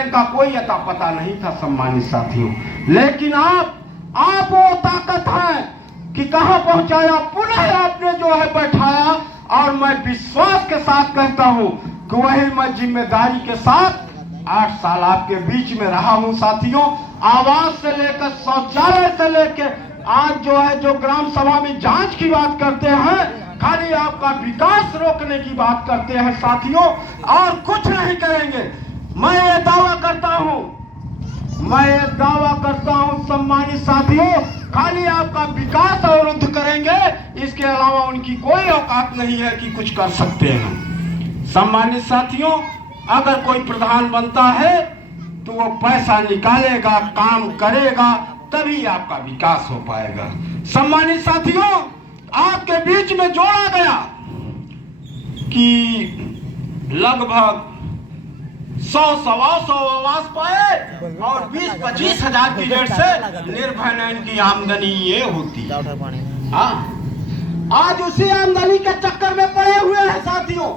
नयन का कोई अता पता नहीं था सम्मानित साथियों। लेकिन आप वो ताकत है कि कहां पहुंचाया, पुनः आपने जो है बैठाया। और मैं विश्वास के साथ कहता हूं कि वही मैं जिम्मेदारी के साथ 8 साल आपके बीच में रहा हूं साथियों। आवास से लेकर शौचालय से लेकर आज जो है जो ग्राम सभा में जांच की बात करते हैं, खाली आपका विकास रोकने की बात करते हैं साथियों, और कुछ नहीं करेंगे। मैं ये दावा करता हूं सम्मानित साथियों, खाली आपका विकास अवरुद्ध करेंगे, इसके अलावा उनकी कोई औकात नहीं है कि कुछ कर सकते हैं। सम्मानित साथियों, अगर कोई प्रधान बनता है तो वो पैसा निकालेगा, काम करेगा, तभी आपका विकास हो पाएगा। सम्मानित साथियों, आपके बीच में जोड़ा गया कि लगभग 100-125 आवास पाए और 20-25 हजार की रेट से निर्भय नयन की आमदनी ये होती। आज उसी आमदनी के चक्कर में पड़े हुए हैं साथियों,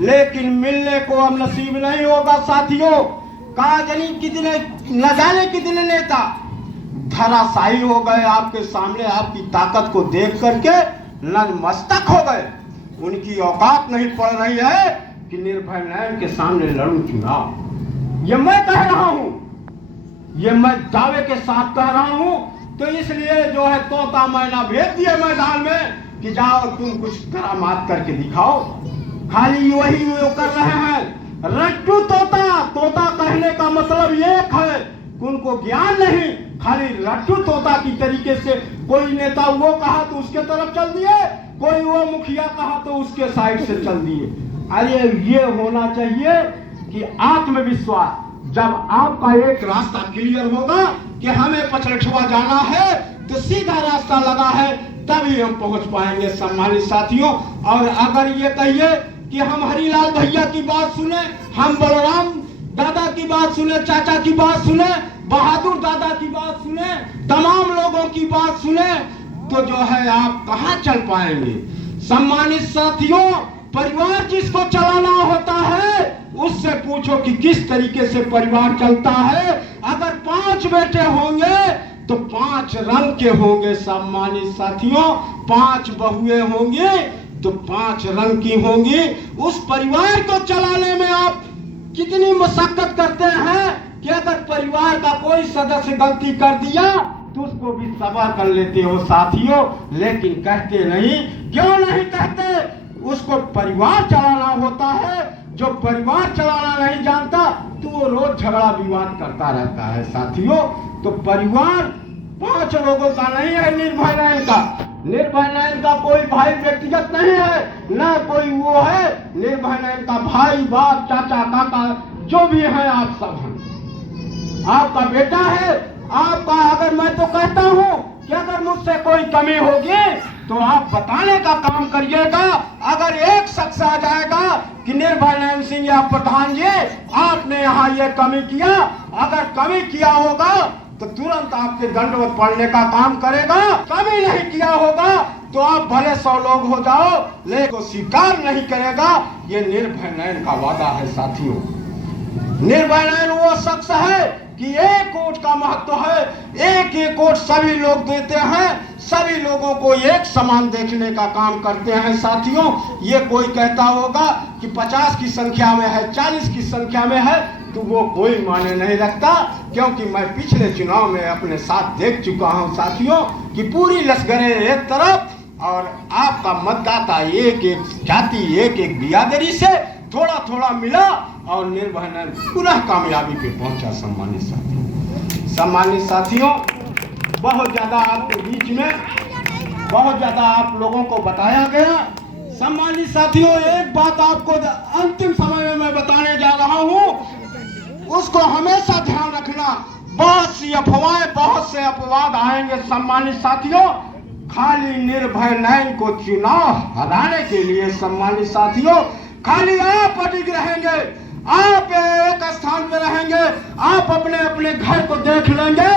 लेकिन मिलने को अब नसीब नहीं होगा साथियों। कहा न जाने कितने नेता धराशायी हो गए आपके सामने, आपकी ताकत को देख करके नतमस्तक हो गए। उनकी औकात नहीं पड़ रही है कि निर्भय नयन के सामने लड़ूं चुनाव। ये मैं कह रहा हूं, ये मैं दावे के साथ कह रहा हूं। तो इसलिए जो है तोता मैना भेज दिए मैदान में कि जाओ तुम कुछ करामात करके दिखाओ। खाली वही वो कर रहे हैं, रट्टू तोता कहने का मतलब एक है, उनको ज्ञान नहीं, खाली रट्टू तोता की तरीके से कोई नेता वो कहा तो उसके तरफ चल दिए, कोई वो मुखिया कहा तो उसके साइड से चल दिए। अरे ये होना चाहिए कि आत्मविश्वास, जब आपका एक रास्ता क्लियर होगा कि हमें पचलठवा जाना है तो सीधा रास्ता लगा है, तभी हम पहुंच पाएंगे सम्मानित साथियों। और अगर ये कहिए कि हम हरिलाल भैया की बात सुने, हम बलराम दादा की बात सुने, चाचा की बात सुने, बहादुर दादा की बात सुने, तमाम लोगों की बात सुने, तो जो है आप कहां चल पाएंगे। सम्मानित साथियों, परिवार जिसको चलाना होता है उससे पूछो कि किस तरीके से परिवार चलता है। अगर 5 बेटे होंगे तो 5 रंग के होंगे सम्मानित साथियों, 5 बहुएं होंगी तो 5 रंग की होंगी। उस परिवार को चलाने में आप कितनी मशक्कत करते हैं कि अगर परिवार का कोई सदस्य गलती कर दिया तो उसको भी सब्र कर लेते हो साथियों, लेकिन कहते नहीं। क्यों नहीं कहते? उसको परिवार चलाना होता है। जो परिवार चलाना नहीं जानता तो वो रोज झगड़ा विवाद करता रहता है साथियों। तो परिवार 5 लोगों का नहीं है निर्भय नयन का। निर्भय नयन का कोई भाई व्यक्तिगत नहीं है, ना कोई वो है। निर्भय नयन का भाई, बाप, चाचा, काका जो भी है आप सब हैं। आपका बेटा है, आपका। अगर मैं तो कहता हूँ कि अगर मुझसे कोई कमी होगी तो आप बताने का काम करिएगा। अगर एक शख्स आ जाएगा कि निर्भय नयन सिंह या प्रधान जी आपने यहाँ ये कमी किया, अगर कमी किया होगा तो तुरंत आपके दंडवत पड़ने का काम करेगा। कभी नहीं किया होगा तो आप भले 100 लोग हो जाओ, लेकिन स्वीकार नहीं करेगा। ये निर्भय नयन का वादा है साथियों। निर्भय नयन वो शख्स है कि 1 वोट का महत्व है। 1-1 वोट सभी लोग देते हैं, सभी लोगों को एक समान देखने का काम करते हैं साथियों। ये कोई कहता होगा कि 50 की संख्या में है, 40 की संख्या में है, तो वो कोई माने नहीं रखता। क्योंकि मैं पिछले चुनाव में अपने साथ देख चुका हूं साथियों कि पूरी लश्करें एक तरफ और आपका मतदाता एक जाति, एक बिरादरी से थोड़ा थोड़ा मिला और निर्भय नयन पुनः कामयाबी पे पहुंचा। सम्मानित साथियों, सम्मानित साथियों, बहुत ज्यादा आपके बीच में बहुत ज्यादा आप लोगों को बताया गया। सम्मानित साथियों, एक बात आपको अंतिम समय में मैं बताने जा रहा हूं, उसको हमेशा ध्यान रखना। बहुत से अपवाद आएंगे सम्मानित साथियों, खाली निर्भय नयन को चुनाव हराने के लिए सम्मानित साथियों खाली आप अडिग रहेंगे, आप एक स्थान पे रहेंगे, आप अपने अपने घर को देख लेंगे,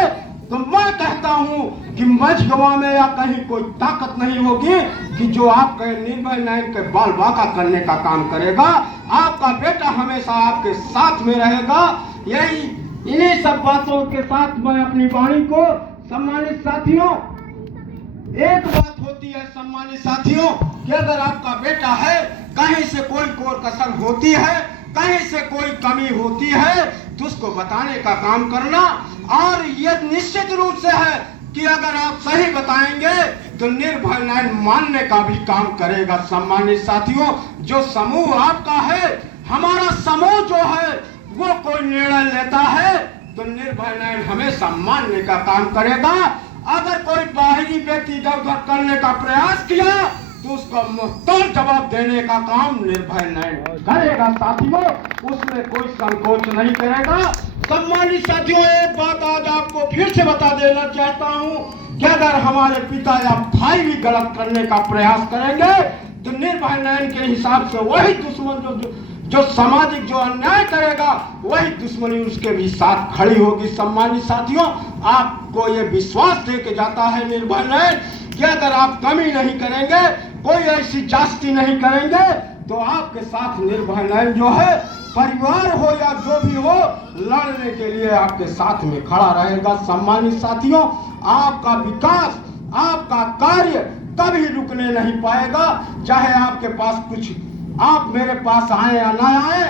तो मैं कहता हूं कि मझगवा में या कहीं कोई ताकत नहीं होगी कि जो आपके निर्भय नयन के बाल बाका करने का काम करेगा। आपका बेटा हमेशा आपके साथ में रहेगा। यही इन्हीं सब बातों के साथ मैं अपनी वाणी को, सम्मानित साथियों, एक बात होती है सम्मानित साथियों कि अगर आपका बेटा है, कहीं से कोई कोर कसर होती है, कहीं से कोई कमी होती है, तो उसको बताने का काम करना। और यह निश्चित रूप से है कि अगर आप सही बताएंगे तो निर्भय न्याय मानने का भी काम करेगा। सम्मानित साथियों, जो समूह आपका है, हमारा समूह जो है, वो कोई निर्णय लेता है तो निर्भय न्याय हमेशा मानने का काम करेगा। अगर कोई बाहरी व्यक्ति इधर उधर करने का प्रयास किया तो उसका मुंहतोड़ जवाब देने का काम निर्भय न्याय करेगा। साथियों, उसमें कोई संकोच नहीं करेगा। सम्मानित साथियों, एक बात आज आपको फिर से बता देना चाहता हूँ कि अगर हमारे पिता या भाई भी गलत करने का प्रयास करेंगे तो निर्भय न्याय के हिसाब से वही दुश्मन जो सामाजिक जो अन्याय करेगा, वही दुश्मनी उसके भी साथ खड़ी होगी। सम्मानित साथियों, आपको ये विश्वास दे के जाता है निर्भय न्याय कि अगर आप कमी नहीं करेंगे, कोई ऐसी जास्ती नहीं करेंगे, तो आपके साथ निर्भय न्याय जो है, परिवार हो या जो भी हो, लड़ने के लिए आपके साथ में खड़ा रहेगा। सम्मानित साथियों, आपका विकास, आपका कार्य कभी रुकने नहीं पाएगा। चाहे आपके पास कुछ, आप मेरे पास आए या ना आए,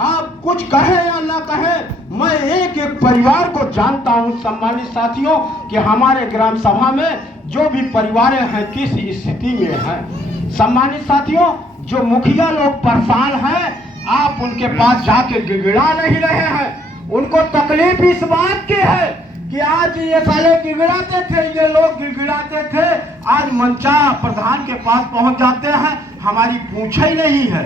आप कुछ कहें या ना कहें, मैं एक एक परिवार को जानता हूं। सम्मानित साथियों, कि हमारे ग्राम सभा में जो भी परिवार हैं किस स्थिति में हैं। सम्मानित साथियों, जो मुखिया लोग परेशान हैं, आप उनके पास जाके गिड़गिड़ा नहीं रहे हैं। उनको तकलीफ इस बात की है कि आज ये साले गिड़गिड़ाते थे, ये लोग गिड़गिड़ाते थे, आज मंचा प्रधान के पास पहुंच जाते हैं, हमारी पूछ ही नहीं है।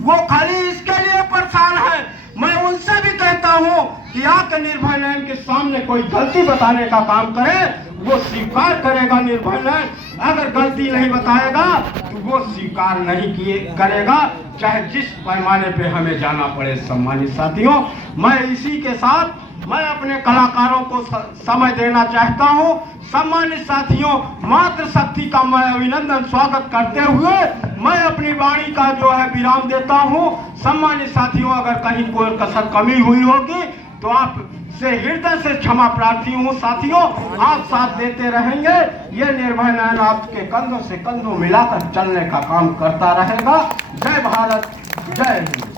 वो खाली इसके लिए परेशान है। मैं उनसे भी कहता हूं कि आकर निर्भय न्याय के सामने कोई गलती बताने का काम करे, वो स्वीकार करेगा। निर्भय न्याय अगर गलती नहीं बताएगा तो वो स्वीकार नहीं करेगा, चाहे जिस पैमाने पे हमें जाना पड़े। सम्मानित साथियों, मैं इसी के साथ मैं अपने कलाकारों को समय देना चाहता हूं। सम्मानित साथियों, मातृशक्ति का मैं अभिनंदन स्वागत करते हुए मैं अपनी वाणी का जो है विराम देता हूं। सम्मानित साथियों, अगर कहीं कोई कसर कमी हुई होगी तो आप से हृदय से क्षमा प्रार्थी हूं। साथियों, आप साथ देते रहेंगे, ये निर्भय न्याय आपके कंधों से कंधों मिलाकर चलने का काम करता रहेगा। जय भारत, जय हिंद।